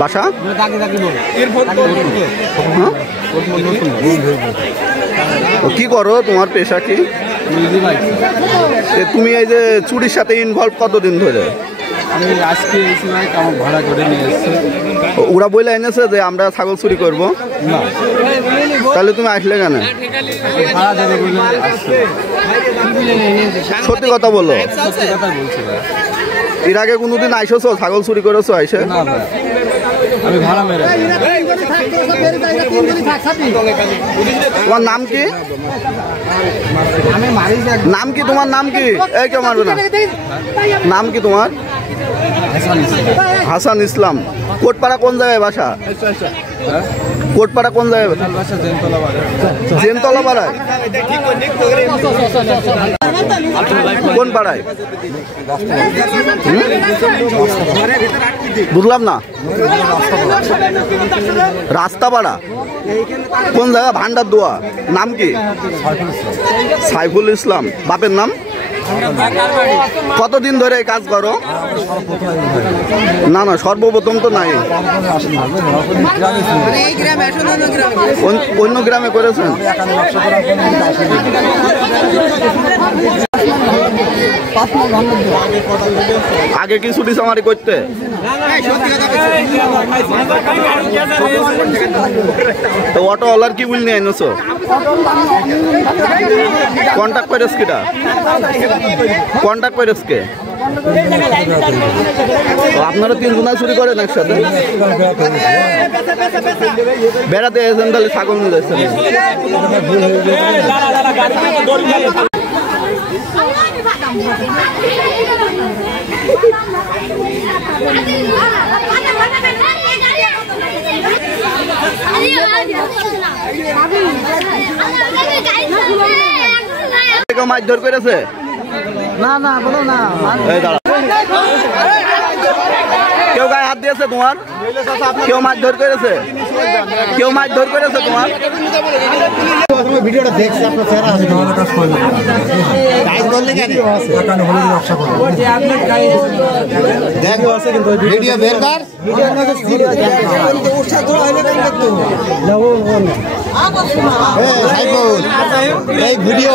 বাসা কি করো, তোমার পেশা কি? তুমি এই যে চুরির সাথে ইনভলভ কতদিন ধরে? আমি আজকে এই সময় আমার ভাড়া করে নিয়ে এসেছি। ওরা বলে এনেছে যে আমরা ছাগল চুরি করবো? না। তাহলে তুমি আসলে কেন? ভাড়া দেবে বলে আসছে। সত্যি কথা বলো। সত্যি কথা বলছি ভাই। এর আগে কোনোদিন আইসছো ছাগল চুরি করেছো? আইসে না ভাই, আমি ভাড়া মেরে। তোমার নাম কি? নাম কি তোমার? নাম কি? এই কেউ মারবে না। নাম কি তোমার? হাসান ইসলাম। কোটপাড়া কোন জায়গায় বাসা? কোটপাড়া কোন জায়গায়? জেনতলা পাড়ায়। কোন পাড়ায়? বুঝলাম না। রাস্তাপাড়া কোন জায়গা? ভান্ডার দোয়া। নাম কি? সাইফুল ইসলাম। বাপের নাম? কতদিন ধরে এই কাজ করো? না না, সর্বপ্রথম তো নাই, অন্য গ্রামে করেছেন। আগে কি চুরি চামারি করতে? তো অটোওয়ালার কি বলনি এনেছো? কন্ট্যাক্ট করেছ কিটা? কন্ট্যাক্ট করেছ কে? আপনারা তিনজনা চুরি করেন একসাথে? বেড়াতে এসেছেন তাহলে ছাগল নিয়ে যাচ্ছেন? মারধর করেছে? না না, বলো না। কেউ গায়ে হাত দিয়েছে তোমার? কেউ মারধর করেছে? কেউ মারধর করেছে তোমার? ভিডিওটা দেখছি আপনার চেহারা আছে ভিডিও বের কর। এই ভিডিও